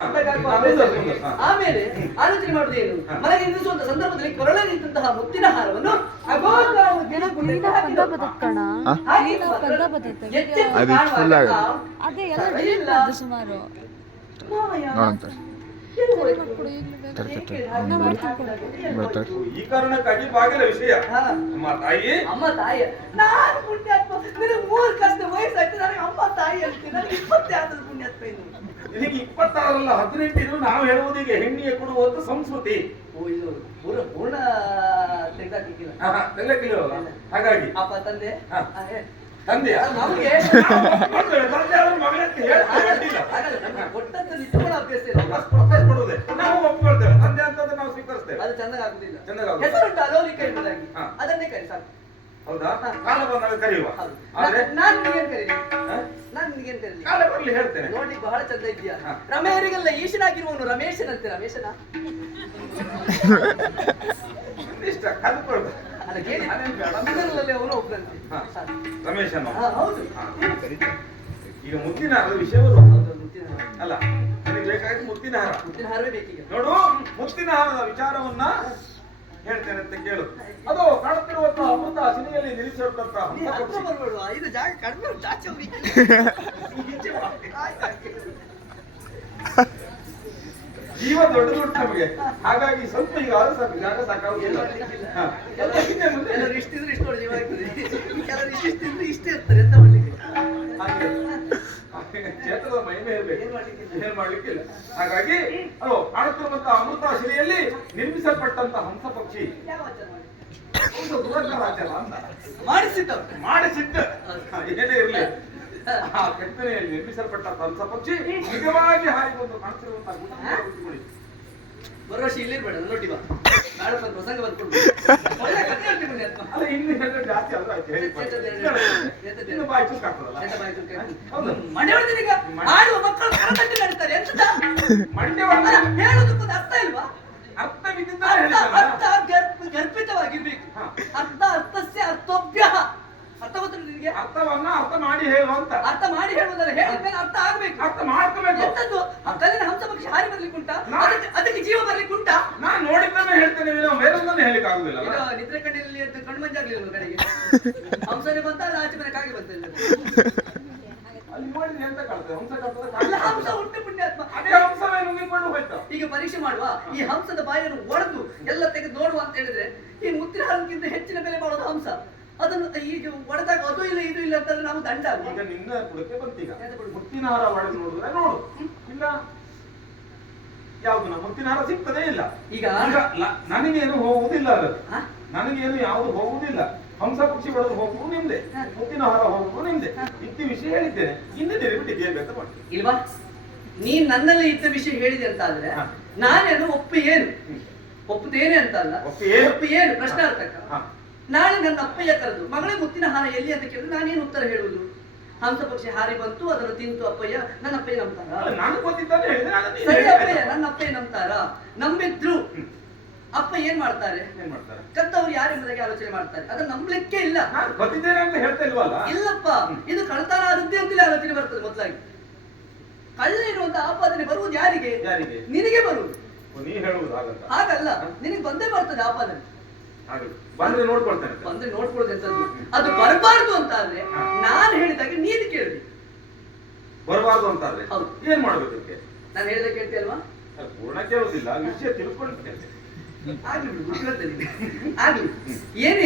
ಆಮೇಲೆ ಆಲೋಚನೆ ಮಾಡುವುದೇನು, ಮನೆಗೆ ನಿಲ್ಲಿಸುವಂತ ಸಂದರ್ಭದಲ್ಲಿ ಕೊರಳೆ ನಿಂತಹ ಮುತ್ತಿನ ಹಾರವನ್ನು ಸುಮಾರು ಈ ಕಾರಣಕ್ಕಾಗಿ ಬಾಗಿಲ ವಿಷಯ ಅಮ್ಮ ತಾಯಿ ನಾನು ಪುಣ್ಯಾತ್ಮ. ನಿನಗೆ 3 ಕಷ್ಟ ವಯಸ್ಸಾಯ್ತು, ನನಗೆ ಅಮ್ಮ ತಾಯಿ ಹೇಳ್ತೀನಿ. ನನಗೆ 20 ಆದ ಪುಣ್ಯಾತ್ಮ. ಇನ್ನು ನಿನಗೆ 26 ಅಲ್ಲ 18 ನಾವು ಹೇಳುವುದೀಗ ಹೆಣ್ಣಿಗೆ ಕೊಡುವಂತ ಸಂಸ್ಕೃತಿ. ಇದು ಪೂರ್ಣ ತೆಗೆದಾಕಿಲ್ಲ ಹಾಗಾಗಿ ಅಪ್ಪ ತಂದೆ ತಂದೆ ನಮಗೆ ಕೊಟ್ಟಂತ ನಿಜವಾದ ಅಭ್ಯಾಸ ಕೊಡುವುದೇ ನಾವು ಒಪ್ಪಿಕೊಳ್ತೇವೆ. ತಂದೆ ಅಂತಂದ್ರೆ ನಾವು ಸ್ವೀಕರಿಸ್ತೇವೆ. ಅದು ಚಂದ ಆಗುದಿಲ್ಲ. ಚಂದ ಹೆಸರುಂಟು ಅಲೋಲಿಕ ಎಂಬುದಾಗಿ, ಅದನ್ನೇ ಕರಿ ಸಾಕು. ಹೌದಾ? ಕಾಲ ಬಂದಾಗ ಕರೆಯುವ. ನಾನು ನಿನಗೇನ್ ಕರೀಲಿ? ನಾನು ನಿನಗೇನ್ ಕರೀಲಿ? ಕಾಲ ಬರಲಿ ಹೇಳ್ತೇನೆ. ನೋಡ್ಲಿಕ್ಕೆ ಬಹಳ ಚಂದ ಇದೆಯಾ? ರಮೇಶರಿಗೆಲ್ಲ ಈಶನಾಗಿರುವವನು ರಮೇಶನಂತೆ. ರಮೇಶನ ಇಷ್ಟ ಕಲ್ಕೊಳ್ದ ಅಲ್ಲ ಕೇಳಿ, ಇದರಲ್ಲಿ ಅವನು ಒಬ್ಬರಂತೆ ರಮೇಶನ. ಹೌದು. ಈಗ ಮುತ್ತಿನ ಹಾರದ ವಿಷಯ ಬರುವ ಅಲ್ಲ, ನನಗೆ ಬೇಕಾಗಿ ಮುತ್ತಿನ ಹಾರ. ಮುತ್ತಿನ ಹಾರವೇ ಬೇಕೀಗ. ನೋಡು, ಮುತ್ತಿನ ಹಾರದ ವಿಚಾರವನ್ನ ಹೇಳ್ತೇನೆ ಅಂತ ಕೇಳು. ಅದು ಕಾಣುತ್ತಿರುವಂತಹ ಅಮೃತ ಸಿನಿಯಲ್ಲಿ ನಿಲ್ಲಿಸಿರುವಂತಹ ಇದು ಜಾಗ ಕಡಿಮೆ ಜಾಸ್ತಿ ಜೀವ ದೊಡ್ಡದು ನಮಗೆ, ಹಾಗಾಗಿ ಸ್ವಲ್ಪ ಈಗ ಜಾಗ ಸಾಕಾಗುದಿಲ್ಲ. ಎಲ್ಲರೂ ಇಷ್ಟಿದ್ರೆ ಇಷ್ಟು ಜೀವ ಆಗ್ತದೆ, ಕೆಲವರು ಇಷ್ಟಿದ್ರೆ ಇಷ್ಟೇ ಇರ್ತಾರೆ. ಎಂತ ಮಾಡ್ಲಿಕ್ಕೆ ಚೇತನದ ಮಹಿಮೆ ಇರ್ಬೇಕು, ಏನ್ ಮಾಡ್ಲಿಕ್ಕಿಲ್ಲ. ಹಾಗಾಗಿ ಅದು ಕಾಣುತ್ತಿರುವಂತಹ ಅಮೃತ ಶಿಲೆಯಲ್ಲಿ ನಿರ್ಮಿಸಲ್ಪಟ್ಟಂತ ಹಂಸ ಪಕ್ಷಿ ಮಾಡಿಸಿದ್ದ ಏನೇ ಇರಲಿ, ಆ ಕೆತ್ತನೆಯಲ್ಲಿ ನಿರ್ಮಿಸಲ್ಪಟ್ಟಂತ ಹಂಸ ಪಕ್ಷಿ ನಿಜವಾಗಿ ಹಾರಿ ಬಂದು ಕಾಣುತ್ತಿರುವಂತಹ ಬರೋ ವರ್ಷ ಇಲ್ಲಿ ಬೇಡ ನೋಡಿ ಬಾ, ನಾಳೆ ಪ್ರಸಂಗ ಬಂದ್ಕೊಂಡು ಅಲ್ಲ ಇನ್ನು ಜಾಸ್ತಿ ಆದ್ರೂ ಆಯ್ತು. ಮಂಡ್ಯ ಈಗ ಆಡುವ ಮಕ್ಕಳು ಕರತಟ್ಟಿ ನಡೀತಾರೆ. ಎಂತ ಮಂಡ್ಯ ಹೇಳೋದಕ್ಕೊಂದು ಅರ್ಥ ಇಲ್ವಾ? ಅರ್ಥವಿದ್ದ ಅರ್ಥ ಗರ್ಭಿತವಾಗಿರ್ಬೇಕು. ಅರ್ಥ ಅರ್ಥಸ್ಯ ಅರ್ಥೋಭ್ಯ. ಅರ್ಥ ಗೊತ್ತಿಲ್ಲ ನಿನಗೆ? ಅರ್ಥವನ್ನ ಅರ್ಥ ಮಾಡಿ ಹೇಳುವಂತ. ಅರ್ಥ ಮಾಡಿ ಹೇಳುವುದಲ್ಲ, ಹೇಳಿದ್ಮೇಲೆ ಅರ್ಥ ಆಗ್ಬೇಕು. ಅರ್ಥ ಮಾಡ್ಕೋಬೇಕು. ಎಂತದ್ದು ಕಲ್ಲಿನ ಹಂಸ ಪಕ್ಷಿ ಹಾರಿ ಬರ್ಲಿಕ್ಕೆ ಉಂಟಾ? ಅದಕ್ಕೆ ಜೀವ ಬರ್ಲಿಕ್ಕೆ ಉಂಟಾ? ನಾನು ನೋಡಿದ್ದನ್ನೇ ಹೇಳ್ತೇನೆ, ಬೇರೊಂದನ್ನು ಹೇಳಿಕ್ ಆಗುದಿಲ್ಲ. ನಿದ್ರೆ ಕಣ್ಣಿನಲ್ಲಿ ಅಂತ ಕಣ್ಮಂಜಾಗ್ಲಿಲ್ಲ ಕಡೆಗೆ ಹಂಸನೇ ಬಂತ, ಅದು ಆಚೆ ಮನೆ ಕಾಗೆ ಬಂತ. ಅಲ್ಲಿ ಮಾಡಿದ್ರೆ ಎಂತ ಕಾಣ್ತದೆ? ಹಂಸ ಕಾಣ್ತದೆ? ಅಲ್ಲ, ಹಂಸ ಉಂಟು ಪುಣ್ಯಾತ್ಮ. ಅದೇ ಹಂಸವೇ ನುಂಗಿಕೊಂಡು ಹೋಯ್ತು. ಈಗ ಪರೀಕ್ಷೆ ಮಾಡುವ, ಈ ಹಂಸದ ಬಾಯನ್ನು ಒಡೆದು ಎಲ್ಲ ತೆಗೆದು ನೋಡುವ ಅಂತ ಹೇಳಿದ್ರೆ ಈ ಮುತ್ತಿನ ಹಾರಕ್ಕಿಂತ ಹೆಚ್ಚಿನ ಬೆಲೆ ಮಾಡೋದು ಹಂಸ. ಅದನ್ನು ಈಗ ಒಡೆದಾಗ ಅದು ಇಲ್ಲ ಇದು ಇಲ್ಲ ಅಂತಂದ್ರೆ ನಾವು ದಂಡ. ಈಗ ನಿನ್ನ ಬುಡಕ್ಕೆ ಬಂತೀಗ ಮುತ್ತಿನ ಹಾರ ಒಡೆದು ನೋಡಿದ್ರೆ ನೋಡು, ಇಲ್ಲ ಯಾವ್ದು ಮುತ್ತಿನ ಹಾರ ಸಿಗ್ತದೇ ಇಲ್ಲ. ಈಗ ನನಗೇನು ಹೋಗುವುದಿಲ್ಲ, ಅದು ನನಗೇನು ಯಾವುದು ಹೋಗುವುದಿಲ್ಲ. ಹಂಸ ಪಕ್ಷಿ ಒಡೆದು ಹೋಗುವುದು ನಿಮ್ದೆ, ಮುತ್ತಿನ ಹಾರ ಹೋಗುವುದು ನಿಮ್ದೆ. ಇದ್ದ ವಿಷಯ ಹೇಳಿದ್ದೇನೆ, ಹಿಂದೆ ಬಿಟ್ಟಿದ್ದೇನೆ ಬೇಕ ಮಾಡಿ ಇಲ್ವಾ? ನೀನ್ ನನ್ನಲ್ಲಿ ಇದ್ದ ವಿಷಯ ಹೇಳಿದೆ ಅಂತ ಆದ್ರೆ ನಾನೇನು ಒಪ್ಪುತ್ತೇನೆ ಅಂತ ಅಲ್ಲ, ಒಪ್ಪು ಏನು ಪ್ರಶ್ನಾರ್ಥಕ. ನಾಳೆ ನನ್ನ ಅಪ್ಪಯ್ಯ ಕರೆದು ಮಗಳೇ ಮುತ್ತಿನ ಹಾರ ಎಲ್ಲಿ ಅಂತ ಕೇಳಿದ್ರೆ ನಾನೇನು ಉತ್ತರ ಹೇಳುವುದು? ಹಂಸ ಪಕ್ಷಿ ಹಾರಿ ಬಂತು, ಅದನ್ನು ತಿಂತು ಅಪ್ಪಯ್ಯ, ನನ್ನ ಅಪ್ಪಯ್ಯ ನಂಬ್ತಾರ? ಸರಿ ಅಪ್ಪಯ್ಯ, ನನ್ನ ಅಪ್ಪಯ್ಯ ನಂಬ್ತಾರ? ನಂಬಿದ್ರು ಅಪ್ಪ ಏನ್ ಮಾಡ್ತಾರೆ? ಕತ್ತವ್ರು ಯಾರೆಂಬುದಾಗಿ ಆಲೋಚನೆ ಮಾಡ್ತಾರೆ. ಅದನ್ನ ನಂಬಲಿಕ್ಕೆ ಇಲ್ಲ. ಇಲ್ಲಪ್ಪ, ಇದು ಕಳ್ತನ ಆದದ್ದೇ ಅಂತಲೇ ಆಲೋಚನೆ ಬರ್ತದೆ. ಮೊದಲಾಗಿ ಕಳ್ಳ ಇರುವಂತ ಆಪಾದನೆ ಬರುವುದು ಯಾರಿಗೆ? ನಿನಗೆ ಬರುವುದು. ಹಾಗಲ್ಲ, ನಿನಗೆ ಬಂದೇ ಬರ್ತದೆ ಆಪಾದನೆ. ಬಂದ್ರೆ ನೋಡ್ಕೊಳ್ತೇನೆ. ಬಂದ್ರೆ ನೋಡ್ಕೊಳ್ತೇನೆ. ಅದು ಬರಬಾರ್ದು ಅಂತ ಆದ್ರೆ ನಾನು ಹೇಳಿದಾಗೆ ನೀನು ಕೇಳಿ. ಬರಬಾರ್ದು ಅಂತ ಆದ್ರೆ ಏನ್ ಮಾಡ್ಬೇಕು? ನಾನು ಹೇಳಿದ ಕೇಳ್ತಿ ಅಲ್ವಾ? ಪೂರ್ಣ ಕೇಳುದಿಲ್ಲ, ವಿಷಯ ತಿಳ್ಕೊಳ್ತೇನೆ. ಆಗ್ಲಿ ಆಗ್ಲಿ, ಏನೇ